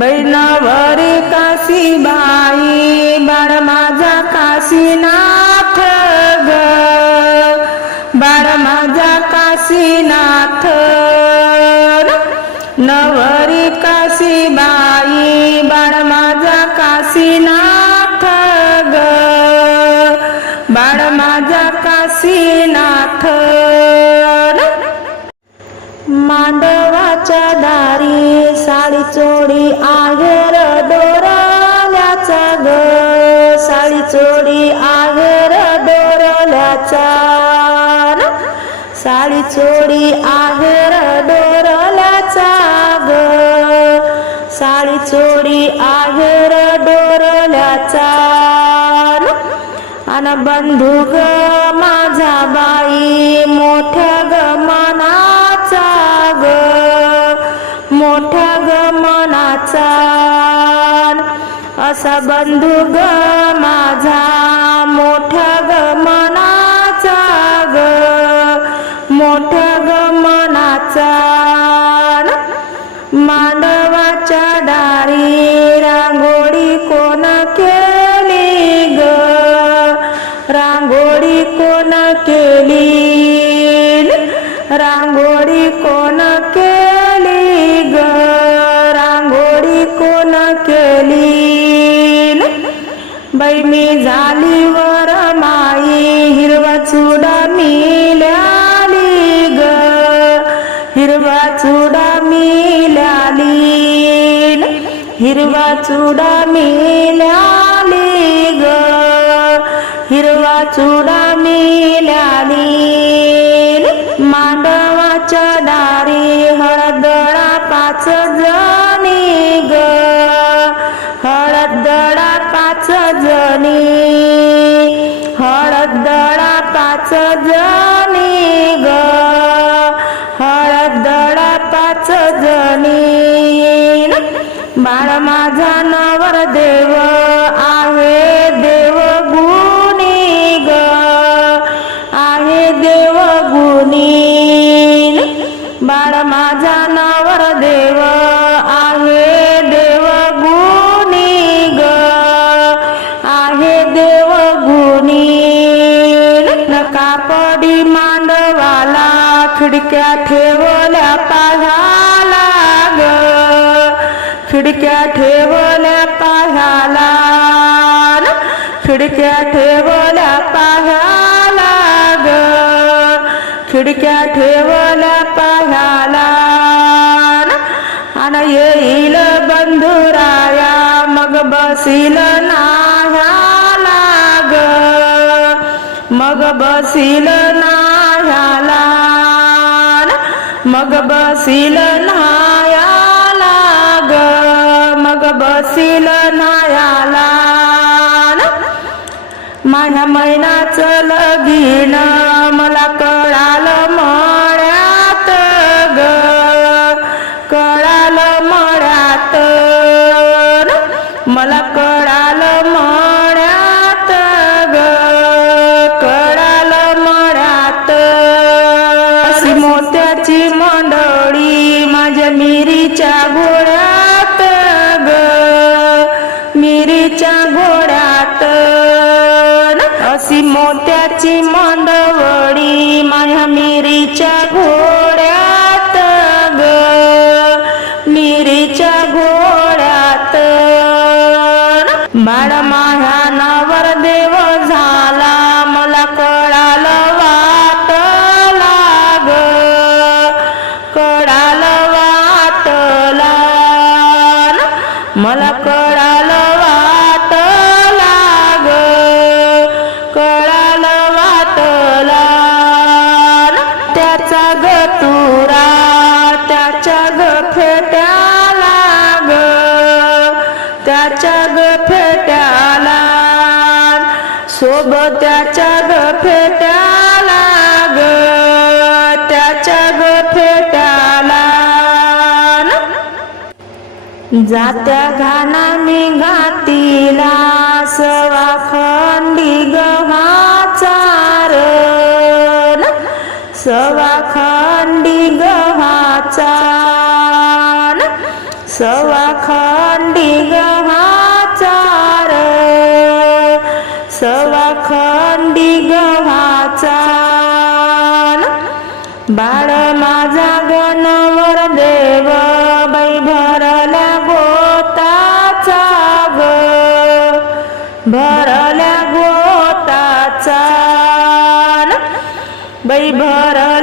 बैनावरी काशी बाई बाळ माझा काशीनाथ ग. बाळ माझा काशीनाथ. नवरी काशी बाई चोडी आहेर डोरल्याचा साडी चोडी आहेर डोरल्याचा ग साडी चोडी आहेर डोरल्याचा अन बंधू ग माझा बाई मोठ्या ग मनाचा ग. मोठ्या ग मनाचा असा बंधू ग माझा मोठ्या ग मनाचा ग मोठ्या ग मनाचा. मांडवाच्या डारी रांगोळी कोण केली ग? रांगोळी कोण केली? रांगोळी कोण केली ग? रांगोळी कोण केली? बाई मी झाली वर माई हिरवा चुडा मिळाली ग. हिरवा चुडा मिळाली. हिरवा चुडा मिळाली ग. हिरवा चुडा मिळाली. पाच खिडक्या ठेवल्या पाहायला ग. खिडक्या ठेवल्या पाहायला खिडक्या ठेवल्या पाहायला ग. खिडक्या ठेवल्या पाहायला आणि येईल बंधुराया मग बसील नाहाला ग. मग बसील बसील नायाला ग. मग बसील नायाला माझ्या मैनाचं लगीन मला कळालं. अशी मोत्याची मंडवळी माझ्या मिरीच्या घोड्यात ग. मिरीच्या घोड्यात. बाळ माझ्या नावर देव झाला मला कळालं वाट लाग कळालं वाटला. मला तुरा त्याच्या ग फेट्याला ग त्याच्या ग फेट्याला सोबत त्याच्या ग फेट्याला ग त्याच्या ग फेट्याला. जात्या घाना मी घातीला सवा सवाखंडी खंडी सवाखंडी रण सवा खंडी बाळ माझा गणवर देव बाई भरल्या गोताचा ग. भरल्या गोताचा न. बाई भरल्या